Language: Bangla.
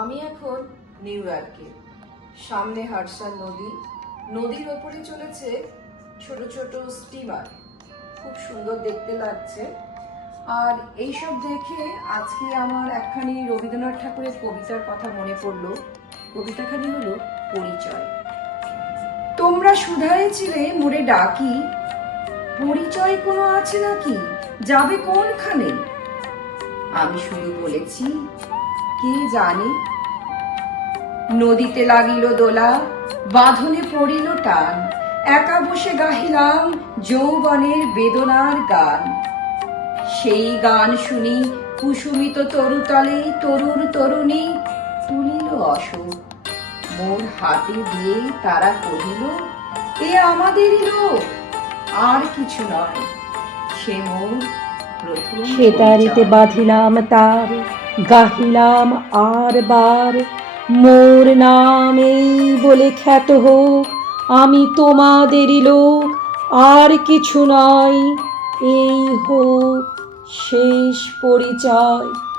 আমি এখন নিউ ইয়র্কে সামনে হারসার নদী নদীর ওপরে চলেছে ছোট ছোট স্টিমার খুব সুন্দর দেখতে লাগছে আর এইসব দেখে আজকে আমার একখানি রবীন্দ্রনাথ ঠাকুরের কবিতার কথা মনে পড়ল কবিতাখানি হলো পরিচয় তোমরা ছিলে মোরে ডাকি পরিচয় কোনো আছে নাকি যাবে কোনখানে আমি শুধু বলেছি কে জানে নদীতে লাগিল দোলা বাঁধনে পড়িল টান একা বসে গাহিলাম যৌবনের বেদনার গান সেই গান শুনি কুসুমিত তরুতলে তরুর তরুণী তুলিল অশোক মোর হাতে দিয়ে তারা কহিল এ আমাদেরই লোক আর কিছু নয় সে মোর প্রথম সে তারিতে বাঁধিলাম তার গাহিলাম আর বার মোর নাম এই বলে খ্যাত হোক আমি তোমাদেরই লোক আর কিছু নয় এই হোক শেষ পরিচয়